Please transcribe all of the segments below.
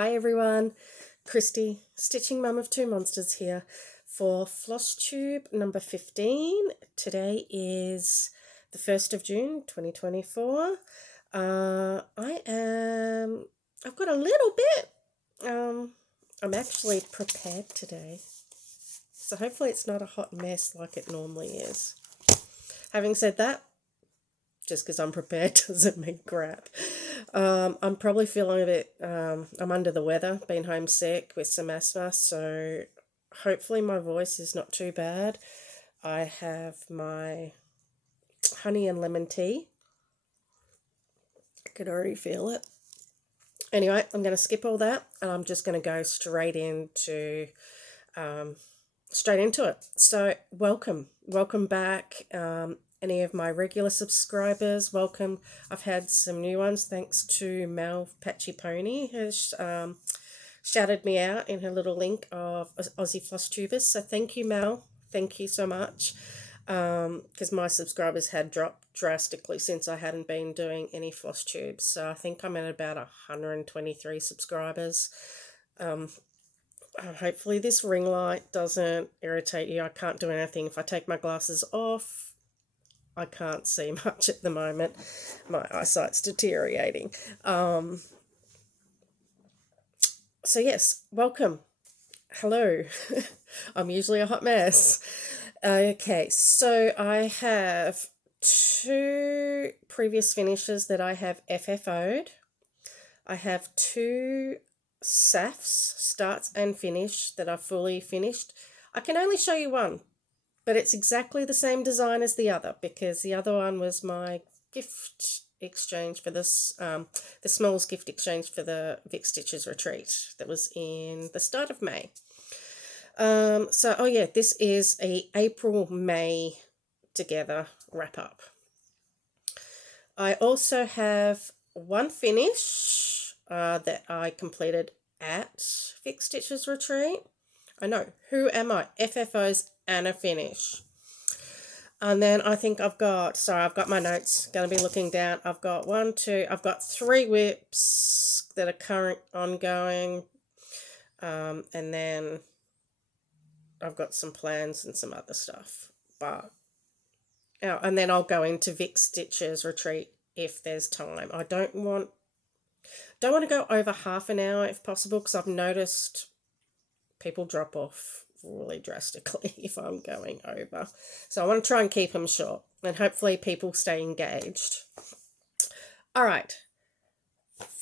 Hi everyone, Christy, Stitching Mum of Two Monsters here for flosstube number 15. Today is the 1st of June 2024. I've got a little bit, I'm actually prepared today. So hopefully it's not a hot mess like it normally is. Having said that, just because I'm prepared doesn't mean crap. I'm probably feeling a bit, I'm under the weather, been homesick with some asthma, so hopefully my voice is not too bad. I have my honey and lemon tea. I can already feel it. Anyway, I'm going to skip all that and I'm just going to go straight into it. So welcome back. Any of my regular subscribers, welcome. I've had some new ones thanks to Mel Patchy Pony, has shouted me out in her little link of Aussie Floss Tubers. So thank you, Mel. Thank you so much. Because my subscribers had dropped drastically since I hadn't been doing any floss tubes. So I think I'm at about 123 subscribers. Hopefully this ring light doesn't irritate you. I can't do anything. If I take my glasses off, I can't see much at the moment. My eyesight's deteriorating. So yes, welcome. Hello. I'm usually a hot mess. Okay, so I have 2 previous finishes that I have FFO'd. I have 2 SAFs, starts and finish, that are fully finished. I can only show you one, but it's exactly the same design as the other because the other one was my gift exchange for this, the Smalls gift exchange for the Vic Stitches Retreat that was in the start of May. This is a April-May together wrap up. I also have one finish that I completed at Vic Stitches Retreat. I know, who am I? FFOs and a finish. And then I think I've got my notes, going to be looking down. I've got 3 whips that are current ongoing. And then I've got some plans and some other stuff. And then I'll go into Vic Stitches Retreat if there's time. I don't want to go over half an hour if possible because I've noticed people drop off really drastically if I'm going over. So I want to try and keep them short and hopefully people stay engaged. All right.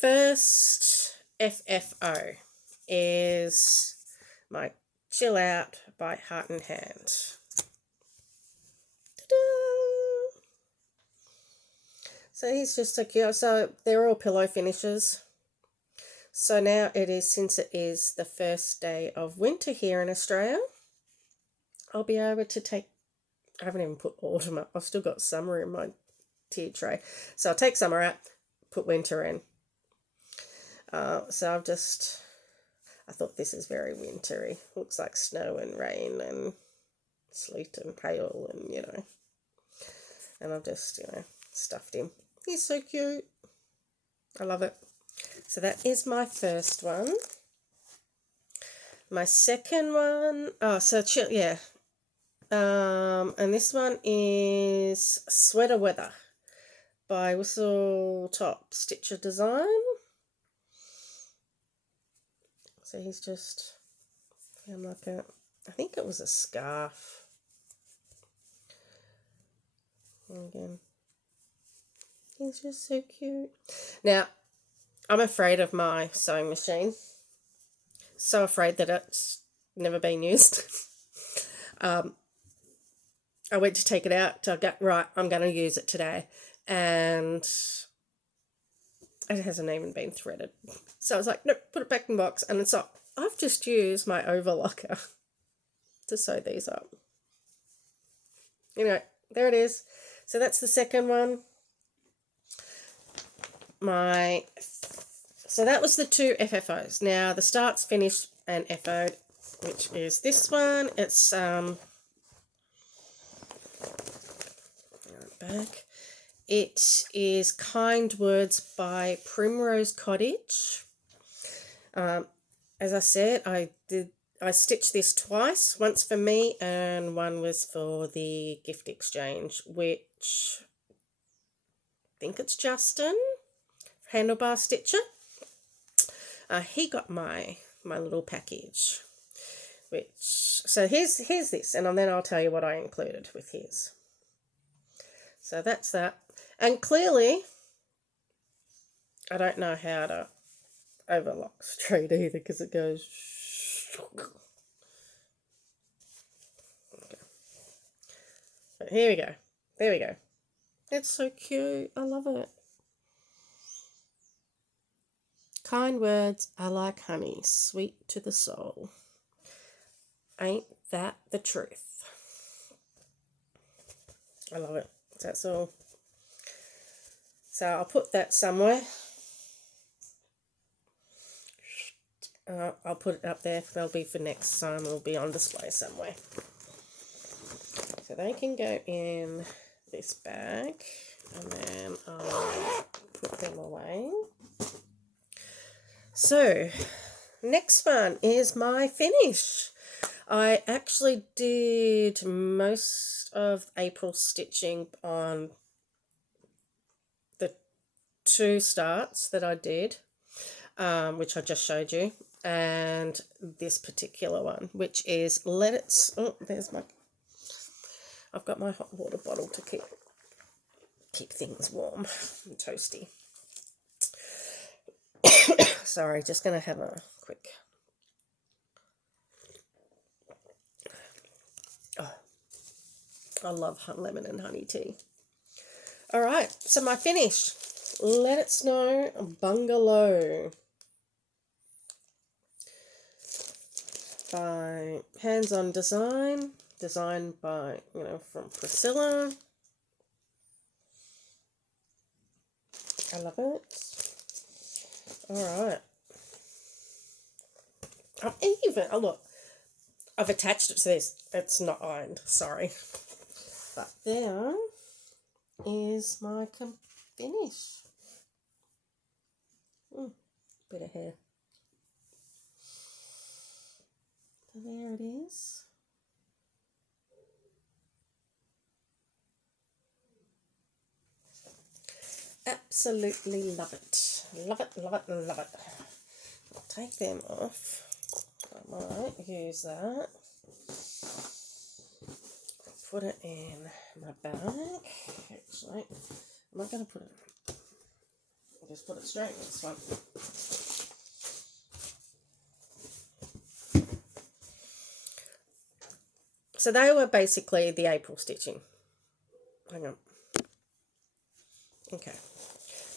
First FFO is my Chill Out by Heart and Hand. Ta-da! So he's just so cute. So they're all pillow finishes. So now since it is the first day of winter here in Australia, I'll be able to take, I haven't even put autumn up. I've still got summer in my tier tray. So I'll take summer out, put winter in. So I thought this is very wintry. Looks like snow and rain and sleet and hail and, and I've just, stuffed him. He's so cute. I love it. So that is my first one. My second one, and this one is Sweater Weather by Whistle Top Stitcher Design. So he's just, I think it was a scarf. And again, he's just so cute. Now, I'm afraid of my sewing machine. So afraid that it's never been used. I went to take it out to go, right, I'm going to use it today. And it hasn't even been threaded. So I was like, nope, put it back in the box. And so I've just used my overlocker to sew these up. Anyway, there it is. So that's the second one. So that was the 2 FFOs. Now the starts, finish, and FO'd, which is this one. It's back. It is Kind Words by Primrose Cottage. As I said, I stitched this twice, once for me and one was for the gift exchange, which I think it's Justin, Handlebar Stitcher. He got my little package, so here's this, and then I'll tell you what I included with his. So that's that. And clearly, I don't know how to overlock straight either, because it goes. Okay. But here we go. There we go. It's so cute. I love it. Kind words are like honey, sweet to the soul. Ain't that the truth? I love it. That's all. So I'll put that somewhere. I'll put it up there. That'll be for next time. It'll be on display somewhere. So they can go in this bag, and then I'll put them away. So next one is my finish. I actually did most of April stitching on the 2 starts that I did, which I just showed you, and this particular one, which is I've got my hot water bottle to keep things warm and toasty. Sorry, just going to have a quick. Oh, I love lemon and honey tea. All right, so my finish. Let It Snow Bungalow by Hands On Design, designed by, from Priscilla. I love it. All right. Look, I've attached it to this. It's not ironed, sorry. But there is my finish. Bit of hair. So there it is. Absolutely love it. Love it, love it, love it. I'll take them off. I might use that. Put it in my bag. Actually, I'm not going to put it. I'll just put it straight in this one. So they were basically the April stitching. Hang on. Okay.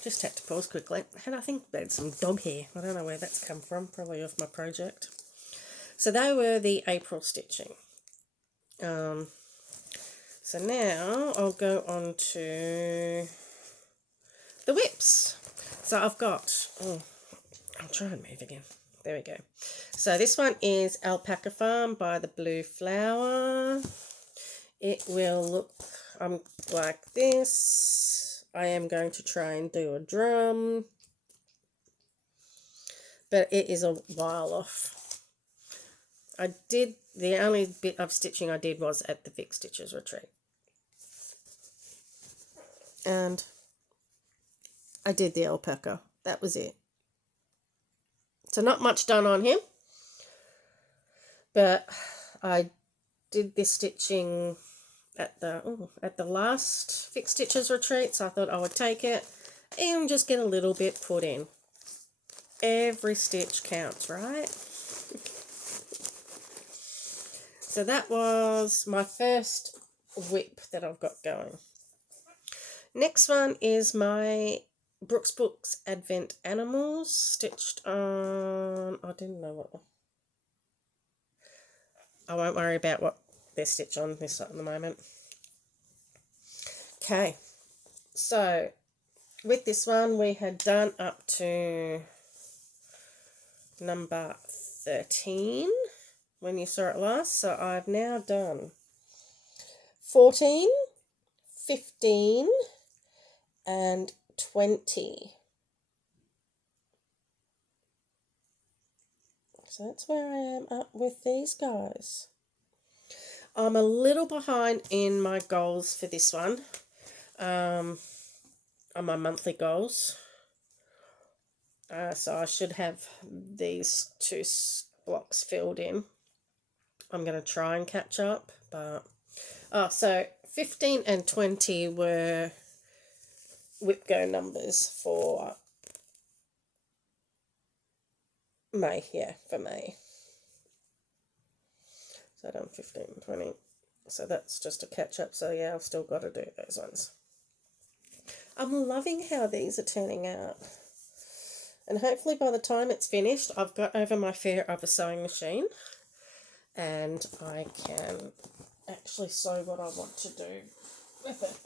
Just had to pause quickly. And I think there's some dog hair. I don't know where that's come from. Probably off my project. So they were the April stitching. So now I'll go on to the whips. So I've got, I'll try and move again. There we go. So this one is Alpaca Farm by the Blue Flower. It will look like this. I am going to try and do a drum, but it is a while off. The only bit of stitching I did was at the Vic Stitches Retreat. And I did the alpaca. That was it. So not much done on him. But I did this stitching at the last Vic Stitches Retreat, so I thought I would take it and just get a little bit put in. Every stitch counts, right? So that was my first whip that I've got going. Next one is my Brooks Books Advent Animals, stitched on, I didn't know what, I won't worry about what they're stitched on this at the moment. Okay, so with this one we had done up to number 13 when you saw it last, so I've now done 14, 15 and 20. So that's where I am up with these guys. I'm a little behind in my goals for this one, on my monthly goals. So I should have these two blocks filled in. I'm going to try and catch up, but... so 15 and 20 were whip go numbers for May, for May. So I've done 15 and 20. So that's just a catch up. So yeah, I've still got to do those ones. I'm loving how these are turning out. And hopefully by the time it's finished, I've got over my fear of a sewing machine. And I can actually sew what I want to do with it.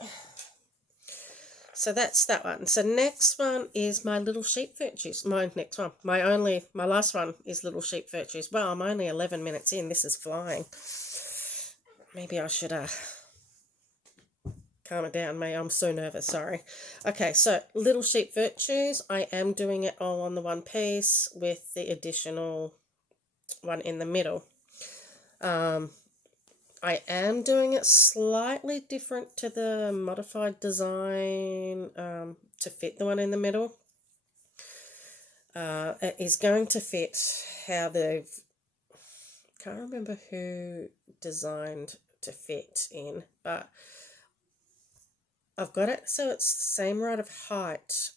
So that's that one. So next one is my Little Sheep Virtues. My next one. My last one is Little Sheep Virtues. Well, I'm only 11 minutes in. This is flying. Maybe I should calm it down, mate. I'm so nervous, sorry. Okay, so Little Sheep Virtues. I am doing it all on the one piece with the additional one in the middle. I am doing it slightly different to the modified design to fit the one in the middle. It is going to fit how they've... Can't remember who designed to fit in, but I've got it so it's the same rate of height,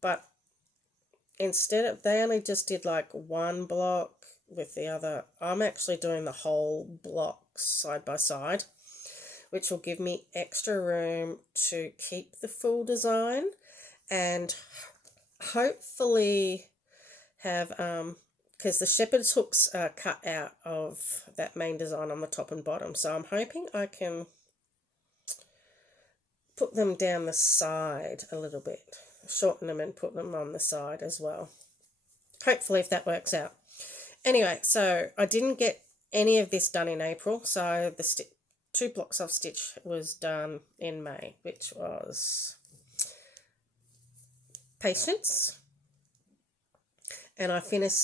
but instead of... They only just did like one block with the other. I'm actually doing the whole block side by side, which will give me extra room to keep the full design and hopefully have because the shepherd's hooks are cut out of that main design on the top and bottom, so I'm hoping I can put them down the side a little bit, shorten them and put them on the side as well, hopefully, if that works out. Anyway, so I didn't get any of this done in April, so the 2 blocks of stitch was done in May, which was Patience, and I finished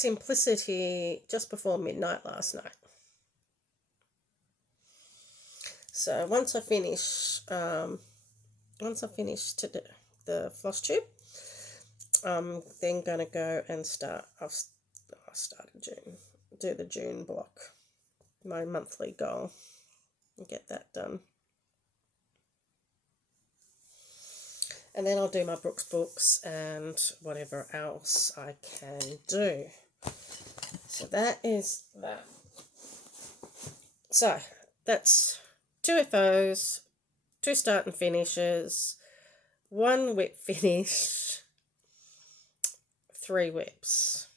Simplicity just before midnight last night. So once I finish to do the floss tube, I'm then going to go and start... I started June. Do the June block, my monthly goal, and get that done. And then I'll do my Brooks books and whatever else I can do. So that is that. So that's 2 FOs, 2 start and finishes, 1 whip finish, 3 whips.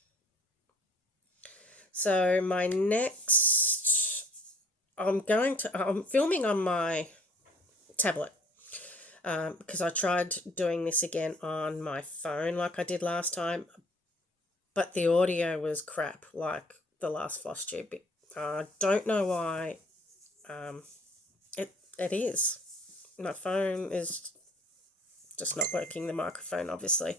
So my next, I'm filming on my tablet because I tried doing this again on my phone like I did last time, but the audio was crap like the last floss tube bit. I don't know why it is. My phone is just not working, the microphone obviously.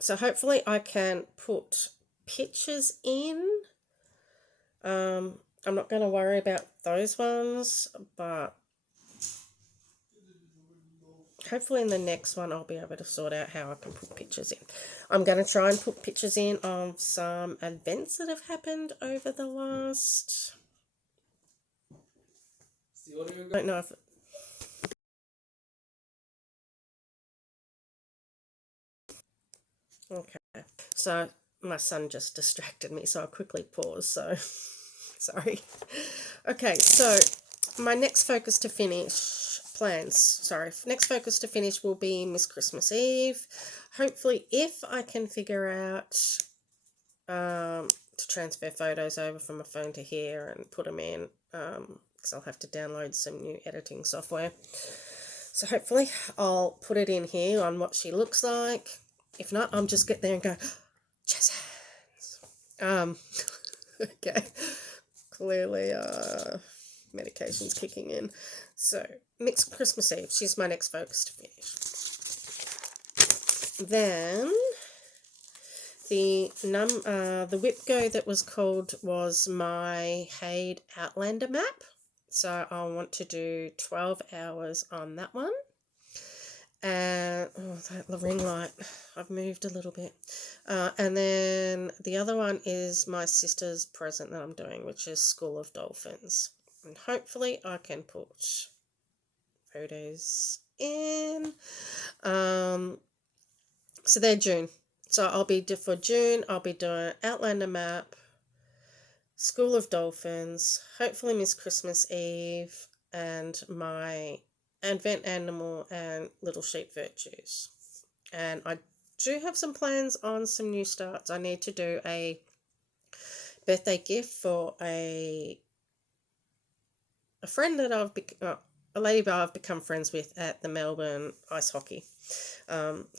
So hopefully I can put pictures in. I'm not going to worry about those ones, but hopefully in the next one I'll be able to sort out how I can put pictures in. I'm going to try and put pictures in of some events that have happened over the last... I don't know if... Okay, so my son just distracted me, so I'll quickly pause, so sorry. Okay, so my next focus to finish next focus to finish will be Miss Christmas Eve. Hopefully, if I can figure out to transfer photos over from my phone to here and put them in, because I'll have to download some new editing software. So hopefully I'll put it in here on what she looks like. If not, I'll just get there and go, jazz hands. Okay. Clearly, medication's kicking in. So, next Christmas Eve, she's my next focus to finish. then the whip go that was called was my Haid Outlander map. So I want to do 12 hours on that one. And that ring light, I've moved a little bit. And then the other one is my sister's present that I'm doing, which is School of Dolphins. And hopefully I can put photos in. So they're June. So for June, I'll be doing Outlander map, School of Dolphins, hopefully Miss Christmas Eve, and my Advent Animal and Little Sheep Virtues. And I do have some plans on some new starts. I need to do a birthday gift for a friend that a lady that I've become friends with at the Melbourne Ice Hockey.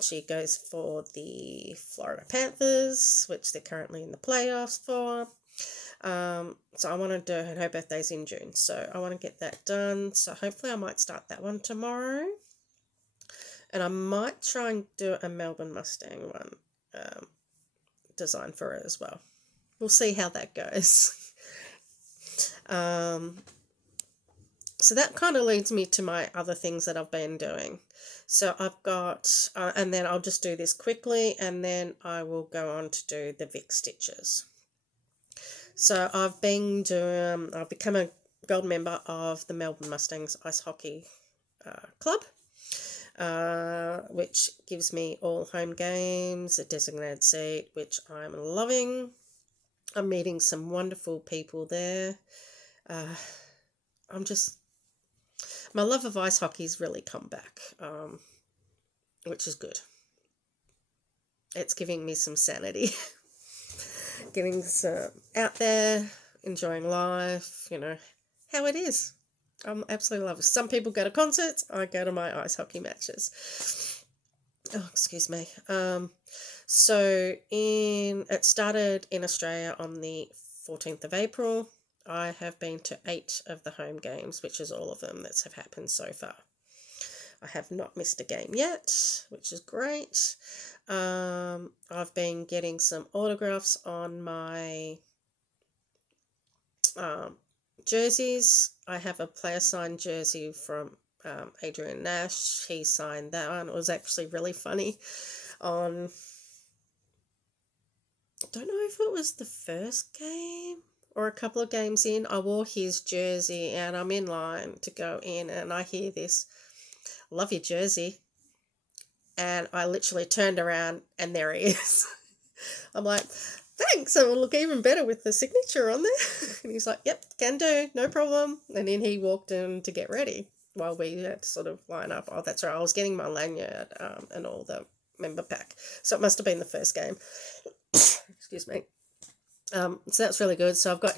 She goes for the Florida Panthers, which they're currently in the playoffs for. So I want to do, and her birthday's in June, so I want to get that done. So hopefully I might start that one tomorrow. And I might try and do a Melbourne Mustang one design for her as well. We'll see how that goes. So that kind of leads me to my other things that I've been doing. So I've got, and then I'll just do this quickly, and then I will go on to do the Vic Stitches. So I've become a gold member of the Melbourne Mustangs Ice Hockey Club, which gives me all home games, a designated seat, which I'm loving. I'm meeting some wonderful people there. My love of ice hockey's really come back, which is good. It's giving me some sanity. Getting some out there, enjoying life, how it is. I'm absolutely love it. Some people go to concerts, I go to my ice hockey matches. Oh, excuse me. So it started in Australia on the 14th of April. I have been to 8 of the home games, which is all of them that have happened so far. I have not missed a game yet, which is great. I've been getting some autographs on my jerseys. I have a player signed jersey from Adrian Nash. He signed that one. It was actually really funny. I don't know if it was the first game or a couple of games in. I wore his jersey and I'm in line to go in and I hear this, "Love your jersey." And I literally turned around and there he is. I'm like, "Thanks, it will look even better with the signature on there." And he's like, "Yep, can do, no problem." And then he walked in to get ready while we had to sort of line up. Oh, that's right, I was getting my lanyard and all the member pack. So it must have been the first game. Excuse me. So that's really good. So I've got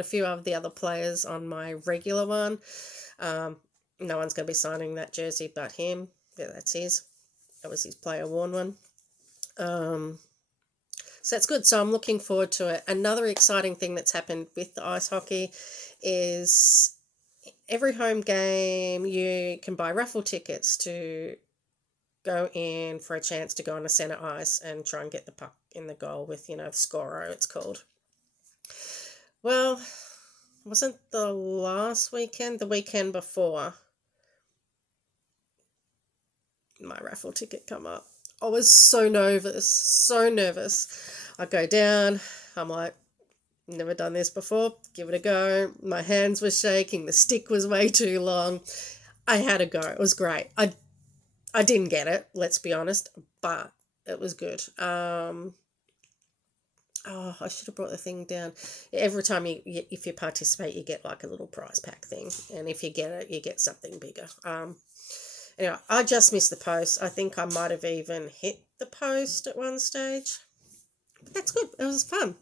a few of the other players on my regular one. No one's going to be signing that jersey but him. Yeah, that's his. That was his player worn one. So that's good. So I'm looking forward to it. Another exciting thing that's happened with the ice hockey is every home game you can buy raffle tickets to go in for a chance to go on a centre ice and try and get the puck in the goal with, Scoro, it's called. Well, wasn't the last weekend, the weekend before, my raffle ticket come up. I was so nervous. I go down, I'm like, never done this before, give it a go. My hands were shaking, the stick was way too long. I had a go, it was great. I didn't get it, let's be honest, but it was good. I should have brought the thing down. Every time if you participate, you get like a little prize pack thing, and if you get it, you get something bigger. Anyway, I just missed the post. I think I might have even hit the post at one stage. But that's good. It was fun.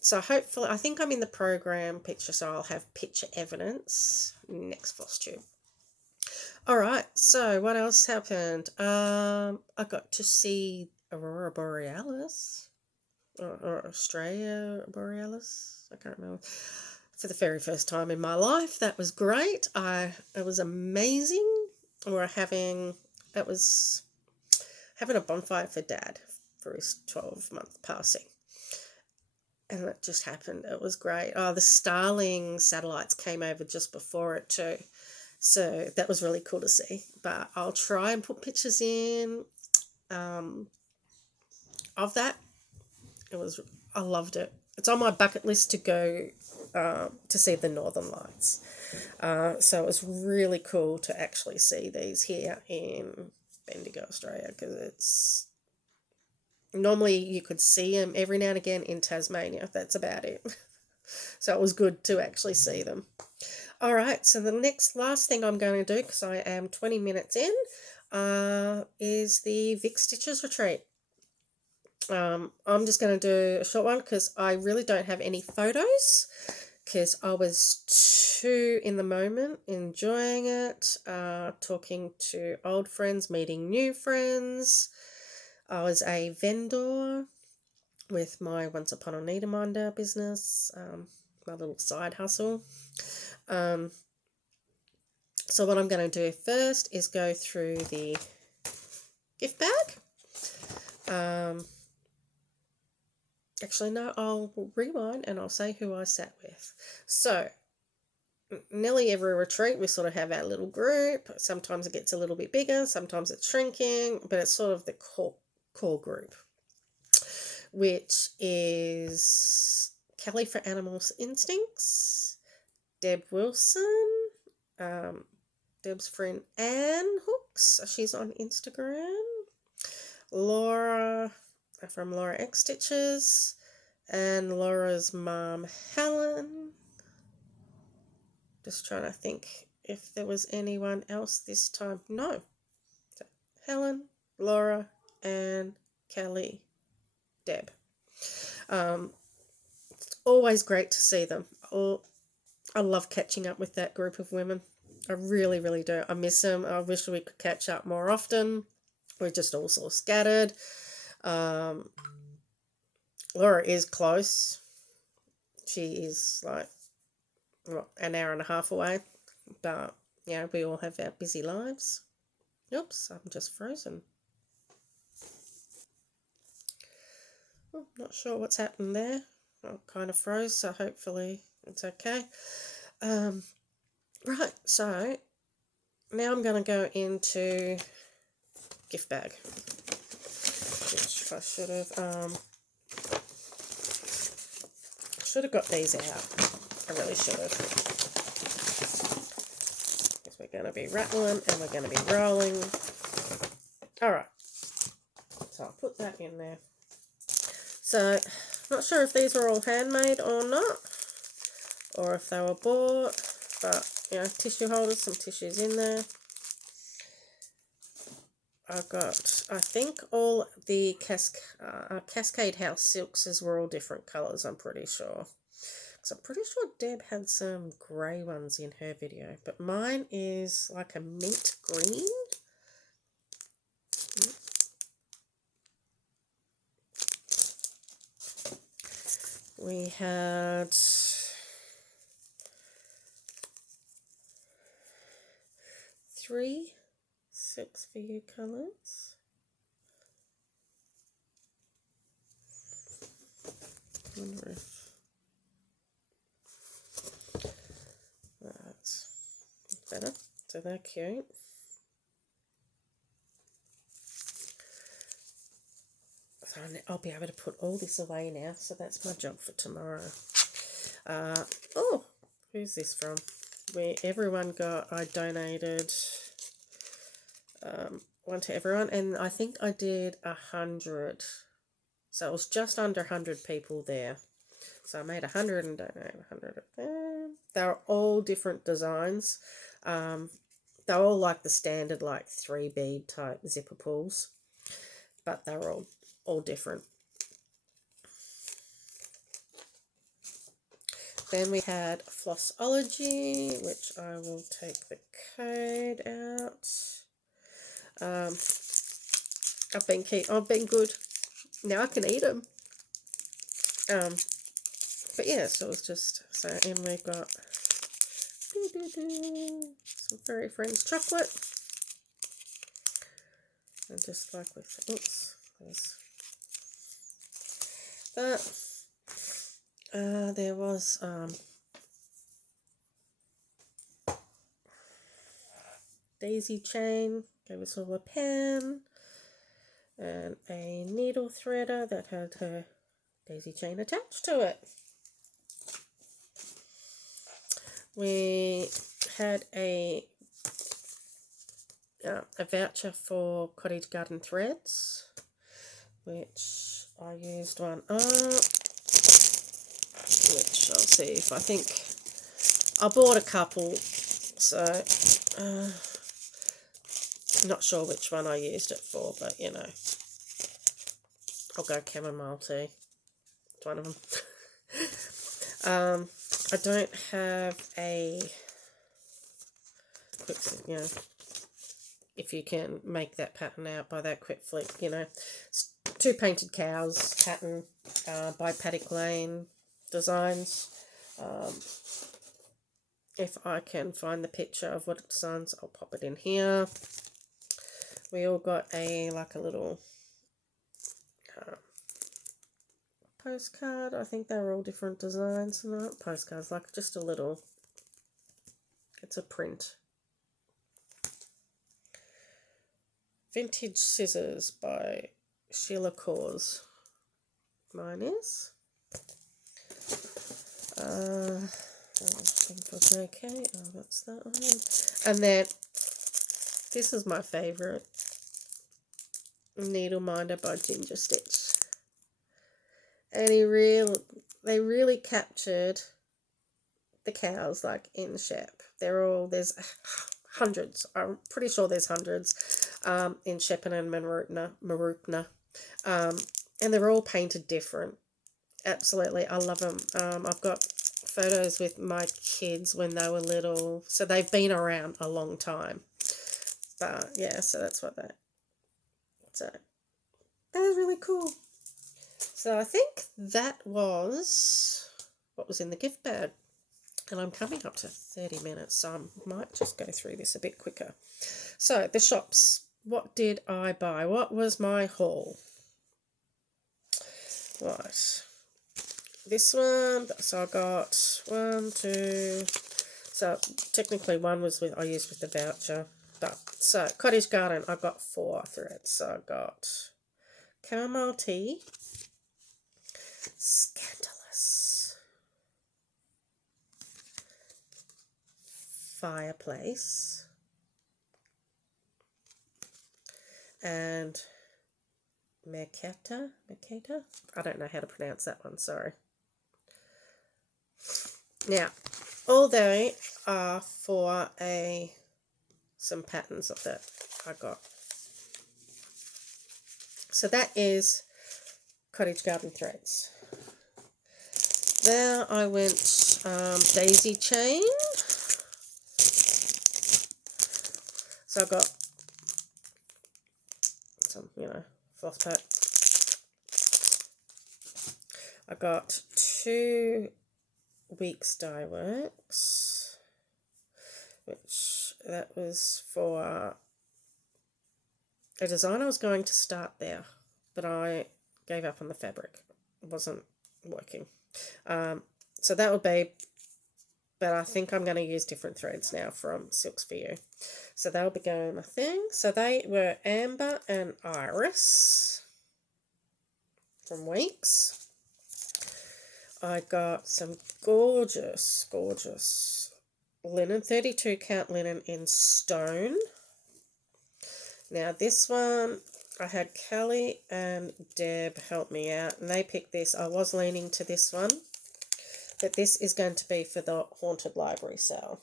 So hopefully, I think I'm in the program picture, so I'll have picture evidence next flosstube. All right, so what else happened? I got to see Aurora Borealis, or Australia Borealis. I can't remember. For the very first time in my life. That was great. It was amazing. It was having a bonfire for Dad for his 12-month passing. And it just happened. It was great. Oh, the Starling satellites came over just before it too. So that was really cool to see. But I'll try and put pictures in of that. I loved it. It's on my bucket list to go to see the Northern Lights. So it was really cool to actually see these here in Bendigo, Australia, because it's normally you could see them every now and again in Tasmania. That's about it. So it was good to actually see them. All right, so the last thing I'm going to do, because I am 20 minutes in, is the Vic Stitches Retreat. I'm just going to do a short one because I really don't have any photos, because I was too in the moment, enjoying it, talking to old friends, meeting new friends. I was a vendor with my Once Upon a Needleminder business, my little side hustle. So what I'm going to do first is go through the gift bag. Actually, no, I'll rewind and I'll say who I sat with. So, nearly every retreat, we sort of have our little group. Sometimes it gets a little bit bigger, sometimes it's shrinking, but it's sort of the core group, which is Kelly for Animals Instincts, Deb Wilson, Deb's friend Anne Hooks, she's on Instagram, Laura from Laura X Stitches, and Laura's mum Helen. Just trying to think if there was anyone else this time. No. So Helen, Laura, and Kelly, Deb. It's always great to see them. I love catching up with that group of women. I really, really do. I miss them. I wish we could catch up more often. We're just all sort of scattered. Laura is close. She is like an hour and a half away. But, we all have our busy lives. Oops, I'm just frozen. Not sure what's happened there. I kind of froze, so hopefully it's okay. Right, so now I'm going to go into gift bag, which I should have got these out. I really should have. Because we're going to be rattling and we're going to be rolling. All right, so I'll put that in there. So, not sure if these were all handmade or not, or if they were bought, but, tissue holders, some tissues in there. I've got, I think, all the Cascade House silks were all different colours, I'm pretty sure. Because I'm pretty sure Deb had some grey ones in her video, but mine is like a mint green. We had 3 6 for you colours. I wonder if that's better. So they're cute. So I'll be able to put all this away now, so that's my job for tomorrow. Oh, who's this from? Where everyone got, I donated one to everyone, and I think I did 100. So it was just under 100 people there. So I made 100 and donated 100 of them. They're all different designs. They're all like the standard, like 3 bead type zipper pulls, but they're all different. Then we had Flossology, which I will take the code out. I've been good. Now I can eat them. But yeah, so it was just, and we've got some Fairy Friends chocolate. And just like with, oops, there's that. There was daisy chain, gave us all a pen, and a needle threader that had her daisy chain attached to it. We had a voucher for Cottage Garden Threads, which I used one up, which I'll see if I think I bought a couple, so not sure which one I used it for, but you know, I'll go chamomile tea. It's one of them. I don't have a quick, you know, if you can make that pattern out by that quick flick, you know, it's 2 painted cows pattern by Paddock Lane Designs. If I can find the picture of what it designs, I'll pop it in here. We all got a little postcard. I think they were all different designs, not postcards, like just a little, it's a print. Vintage Scissors by Sheila Cause. Mine is. I think it was okay. Oh, that's that one. And then this is my favourite. Needle Minder by Ginger Stitch. And they really captured the cows like in Shep. There's hundreds. I'm pretty sure there's hundreds in Shepparton and Mooroopna. And they're all painted different. Absolutely, I love them. I've got photos with my kids when they were little, so they've been around a long time. But yeah, so that's what that. So that is really cool. So I think that was what was in the gift bag. And I'm coming up to 30 minutes, so I might just go through this a bit quicker. So the shops. What did I buy? What was my haul? Right. This one, so I got 1, 2, so technically one was I used with the voucher, but so Cottage Garden, I got 4 threads. So I got chamomile tea, scandalous, fireplace, and Mercata. I don't know how to pronounce that one, sorry. Now, all they are for some patterns of that I got. So that is Cottage Garden Threads. There I went daisy chain. So I got some, you know, floss pack. I got 2 Weeks Dye Works, which that was for a design I was going to start there, but I gave up on the fabric. It wasn't working. So that would be, but I think I'm going to use different threads now from Silks For You. So they'll be going in my thing. So they were Amber and Iris from Weeks. I got some gorgeous linen, 32 count linen in stone. Now this one, I had Kelly and Deb help me out, and they picked this. I was leaning to this one, but this is going to be for the Haunted Library sale.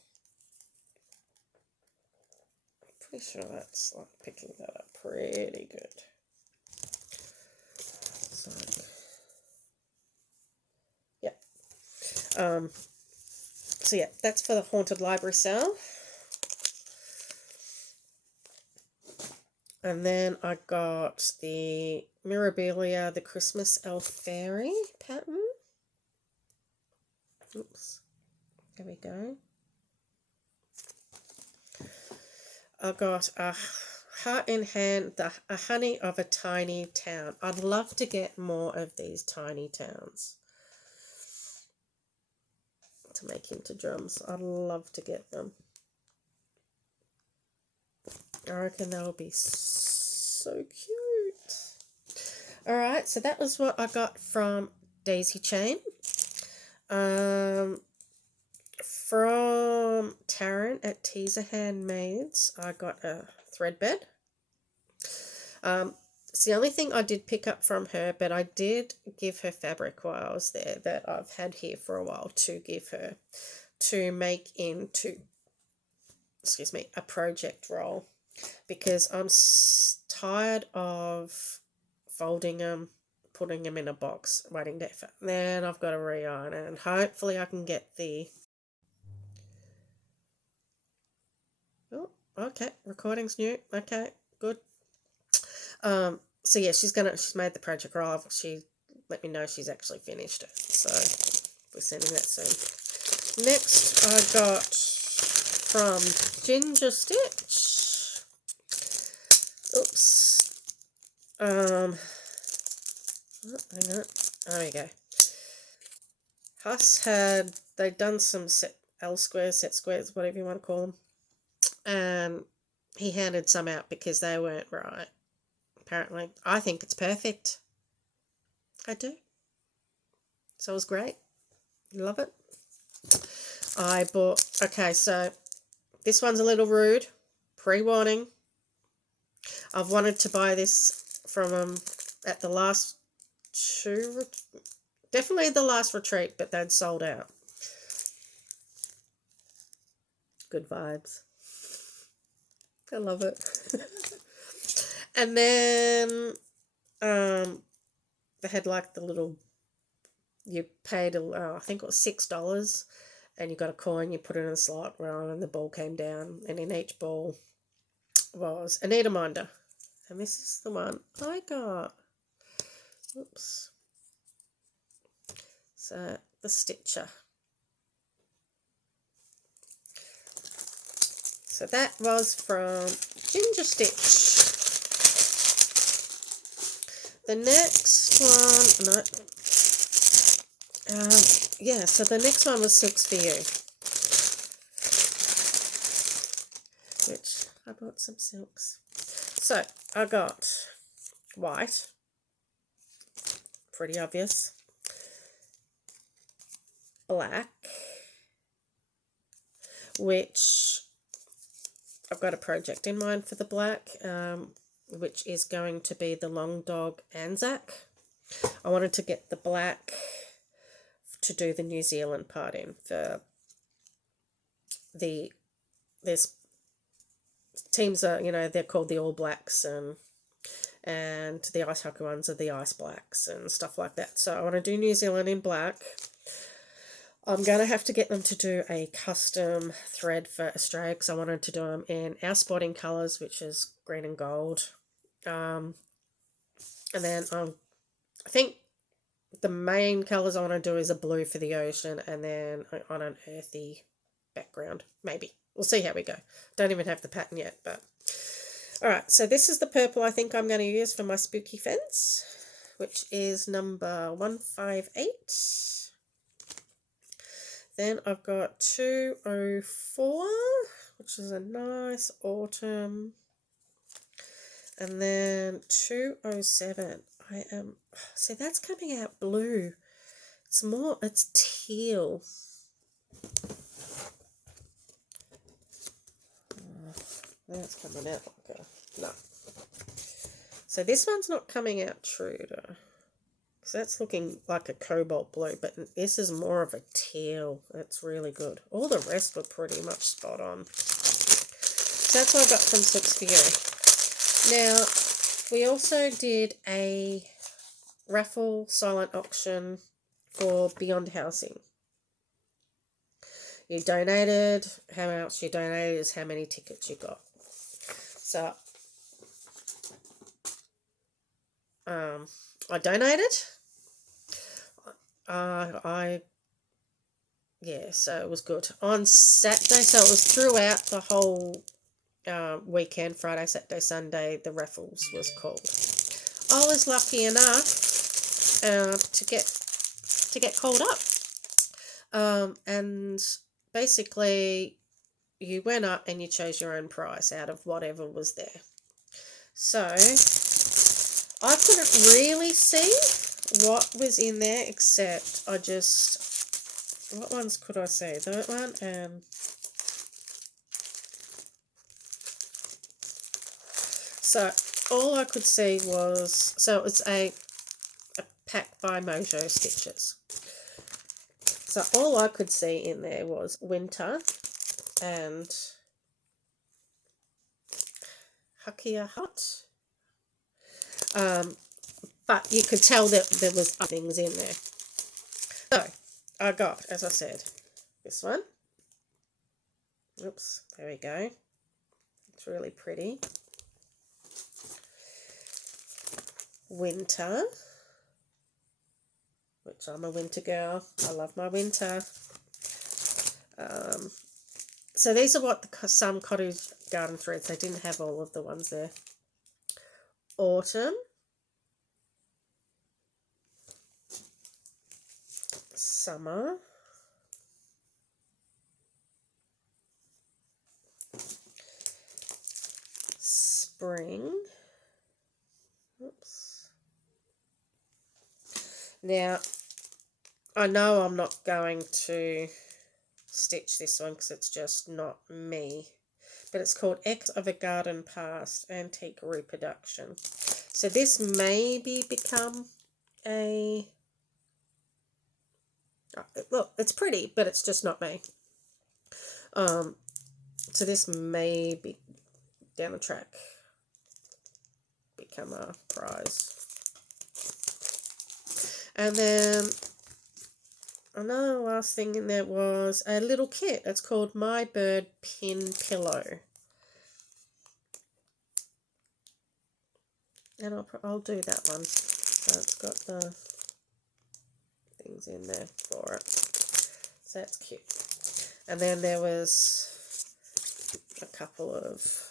I'm pretty sure that's like picking that up pretty good. So, yeah. So yeah, that's for the Haunted Library sale. And then I got the Mirabilia, the Christmas Elf Fairy pattern. Oops. There we go. I got a Heart in Hand, a honey of a tiny town. I'd love to get more of these tiny towns to make into drums. I'd love to get them. I reckon that would be so cute. Alright, so that was what I got from Daisy Chain. From Taryn at Teaser Handmaids, I got a thread bed. It's the only thing I did pick up from her, but I did give her fabric while I was there that I've had here for a while to give her to make into, a project roll, because I'm tired of folding them, putting them in a box, waiting there for, then I've got to re-iron, and hopefully I can get the, oh, okay, recording's new, okay, good. So yeah, she's made the project roll. She let me know she's actually finished it, so we're sending that soon. Next I got from Ginger Stitch, oops, oh, hang on, there we go. Huss they'd done some set squares, whatever you want to call them, and he handed some out because they weren't right. Apparently, I think it's perfect. I do. So it was great. Love it. I bought, okay, so this one's a little rude. Pre-warning. I've wanted to buy this from them at the last two, definitely the last retreat, but they'd sold out. Good vibes. I love it. And then they had like the little, you paid, I think it was $6, and you got a coin, you put it in a slot, and the ball came down, and in each ball was a needle minder. And this is the one I got. Oops. So, the Stitcher. So that was from Ginger Stitch. The next one, yeah, so the next one was Silks for You, which I bought some silks. So I got white, pretty obvious, black, which I've got a project in mind for the black, which is going to be the Long Dog Anzac. I wanted to get the black to do the New Zealand part in for there's teams are, they're called the All Blacks, and the ice hockey ones are the Ice Blacks and stuff like that. So I want to do New Zealand in black. I'm going to have to get them to do a custom thread for Australia, because I wanted to do them in our spotting colours, which is green and gold. And then I think the main colours I want to do is a blue for the ocean, and then on an earthy background. Maybe. We'll see how we go. Don't even have the pattern yet, but... Alright, so this is the purple I think I'm going to use for my spooky fence, which is number 158. Then I've got 204, which is a nice autumn. And then 207. See, that's coming out blue. It's teal. That's coming out like a, no. So this one's not coming out true though. So that's looking like a cobalt blue, but this is more of a teal. That's really good. All the rest were pretty much spot on. So that's what I got from Silks for You. Now, we also did a raffle silent auction for Beyond Housing. You donated, how much you donated is how many tickets you got. So, I donated. Yeah, so it was good. On Saturday, so it was throughout the whole weekend, Friday, Saturday, Sunday, the raffles was called. I was lucky enough to get called up, and basically you went up and you chose your own prize out of whatever was there. So I couldn't really see what was in there, except what ones could I see? That one and so all I could see was, so it's a pack by Mojo Stitches. So all I could see in there was winter and Hakia Hut. But you could tell that there was other things in there. So I got, as I said, this one. Oops, there we go. It's really pretty. Winter, which I'm a winter girl. I love my winter. So these are what some cottage garden threads. They didn't have all of the ones there. Autumn, summer, spring. Oops. Now, I know I'm not going to stitch this one because it's just not me, but it's called X of a Garden Past Antique Reproduction. So this maybe become a, look, it's pretty, but it's just not me. So this may be down the track become a prize. And then another last thing in there was a little kit. It's called My Bird Pin Pillow. And I'll do that one. So it's got the things in there for it. So that's cute. And then there was a couple of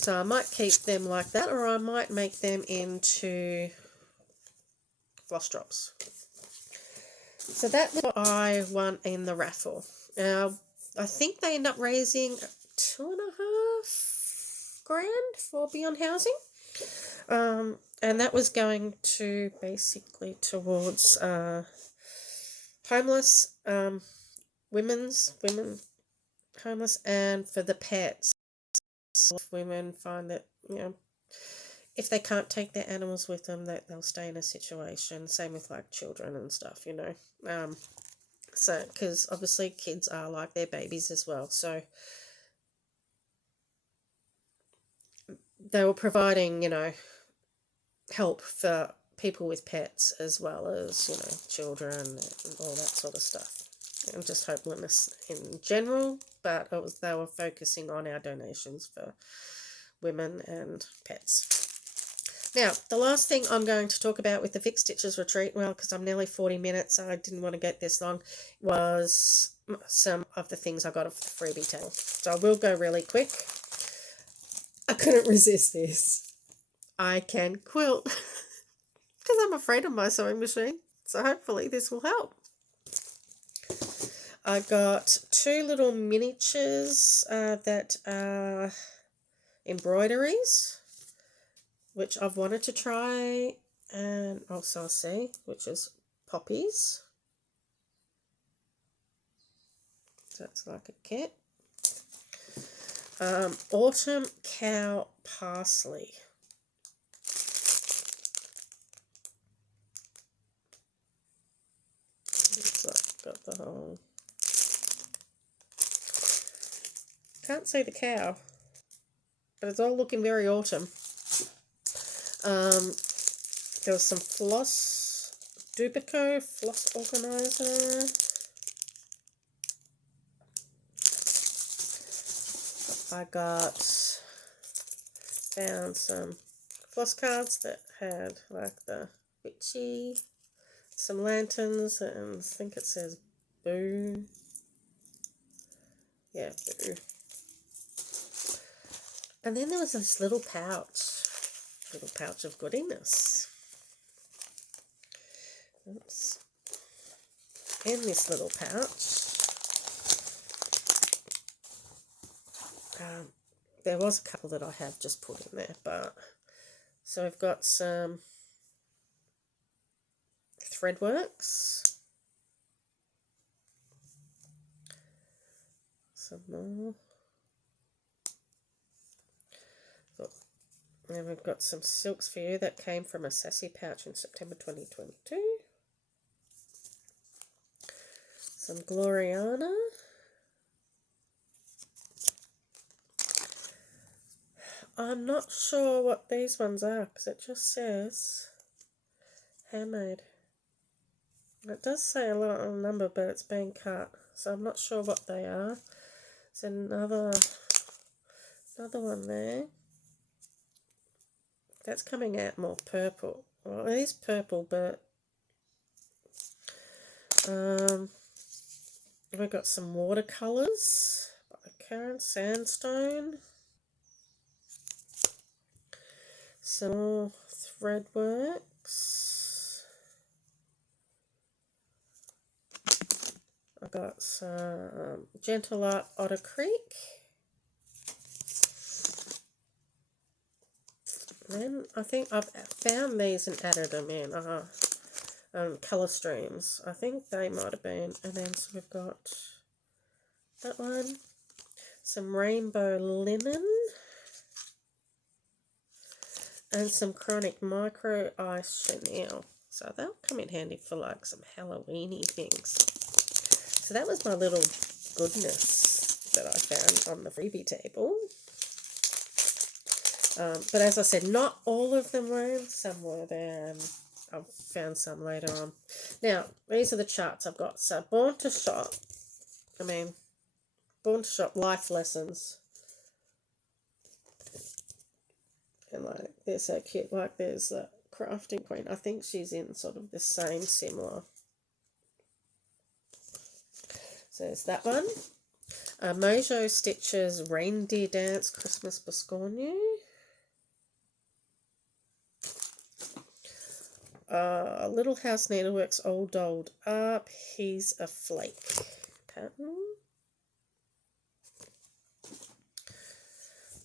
so I might keep them like that, or I might make them into floss drops. So that was what I won in the raffle. Now, I think they end up raising $2.5 grand for Beyond Housing. And that was going to basically towards homeless, women homeless, and for the pets. Women find that, if they can't take their animals with them, that they'll stay in a situation. Same with like children and stuff, So, because obviously kids are like their babies as well. So they were providing, help for people with pets as well as, children and all that sort of stuff. And just homelessness in general, but they were focusing on our donations for women and pets. Now, the last thing I'm going to talk about with the Vic Stitches Retreat, well, because I'm nearly 40 minutes, so I didn't want to get this long, was some of the things I got off the freebie table. So I will go really quick. I couldn't resist this. I can quilt, because I'm afraid of my sewing machine. So hopefully this will help. I got 2 little miniatures that are embroideries, which I've wanted to try, and also I'll see, which is poppies. So it's like a kit. Autumn cow parsley. Looks like got the whole. Can't see the cow, but it's all looking very autumn. There was some floss organizer. I found some floss cards that had like the witchy, some lanterns, and I think it says boo. Yeah, boo. And then there was this little pouch of goodiness. Oops. In this little pouch, there was a couple that I have just put in there, but so we've got some Threadworks, some more, and we've got some Silks for You that came from a Sassy pouch in September 2022, some Gloriana, I'm not sure what these ones are because it just says handmade. It does say a lot on number, but it's been cut, so I'm not sure what they are. There's another one there. That's coming out more purple. Well, it is purple, but we've got some watercolours by Karen Sandstone. Some more Threadworks. I've got some Gentle Art Otter Creek. Then I think I've found these and added them in. Colour streams. I think they might have been. And then so we've got that one. Some rainbow linen. And some Chronic Micro Ice Chenille. So they'll come in handy for like some Halloweeny things. So that was my little goodness that I found on the freebie table. But as I said, not all of them were. Some were there, and I found some later on. Now, these are the charts I've got. So, Born to Shop life lessons. And like, they're so cute. Like, there's the Crafting Queen. I think she's in sort of the same similar. So, there's that one. Mojo Stitches Reindeer Dance Christmas Biscornu. Little House Needleworks All Dolled Up. He's a Flake pattern.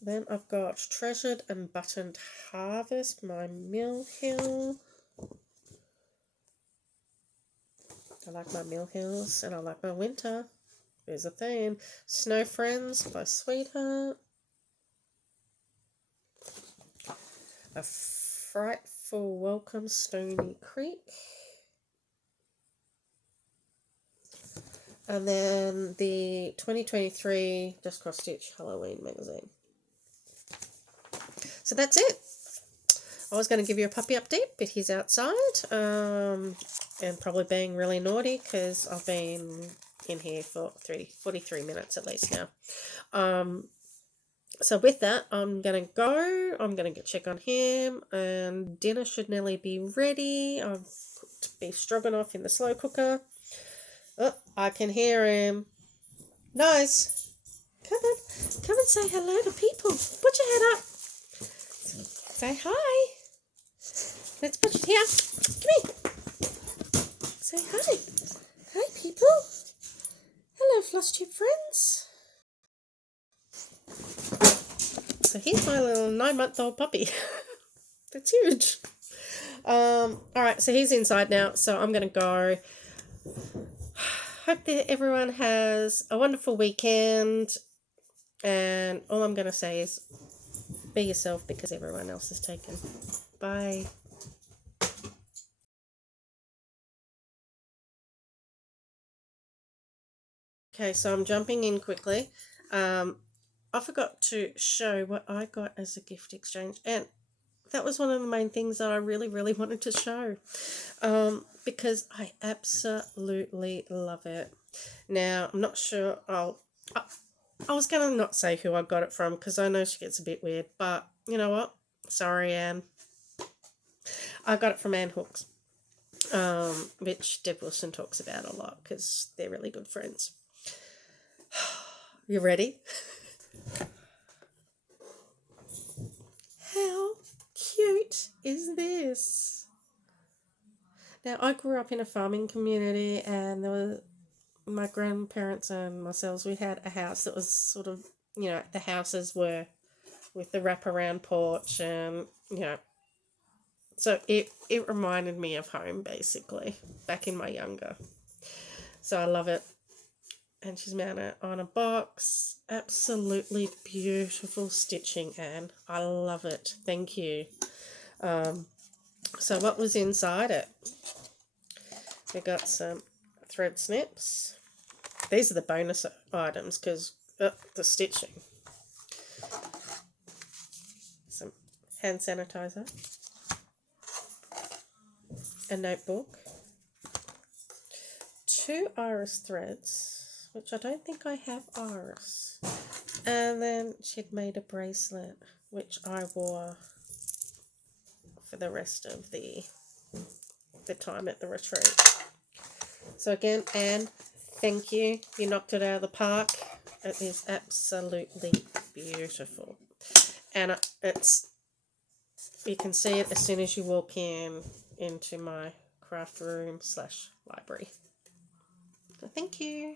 Then I've got Treasured and Buttoned Harvest, my Mill Hill. I like my Mill Hills and I like my winter. There's a theme. Snow Friends by Sweetheart. A Frightful Welcome, Stony Creek. And then the 2023 Just Cross Stitch Halloween magazine. So that's it. I was going to give you a puppy update, but he's outside and probably being really naughty because I've been in here for 43 minutes at least now. So with that, I'm going to go. I'm going to check on him, and dinner should nearly be ready. I've cooked beef stroganoff in the slow cooker. Oh, I can hear him. Nice. Come and say hello to people. Put your head up. Say hi. Let's put it here. Come here. Say hi. Hi, people. Hello, flosstube friends. So here's my little 9-month-old puppy. That's huge. Alright, so he's inside now, so I'm going to go. Hope that everyone has a wonderful weekend. And all I'm going to say is be yourself because everyone else is taken. Bye. Okay, so I'm jumping in quickly. I forgot to show what I got as a gift exchange, and that was one of the main things that I really, really wanted to show because I absolutely love it. Now, I'm not sure I was going to not say who I got it from because I know she gets a bit weird, but you know what? Sorry, Anne. I got it from Anne Hooks, which Deb Wilson talks about a lot because they're really good friends. You ready? How cute is this? Now, I grew up in a farming community, and there were my grandparents and myself, we had a house that was sort of, the houses were with the wraparound porch, and, so it reminded me of home, basically, back in my younger. So I love it. And she's mounted on a box. Absolutely beautiful stitching, Anne. I love it. Thank you. So what was inside it? We got some thread snips. These are the bonus items because the stitching. Some hand sanitizer. A notebook. 2 iris threads, which I don't think I have iris. And then she'd made a bracelet, which I wore for the rest of the time at the retreat. So again, Anne, thank you. You knocked it out of the park. It is absolutely beautiful. And you can see it as soon as you walk into my craft room / library. So thank you.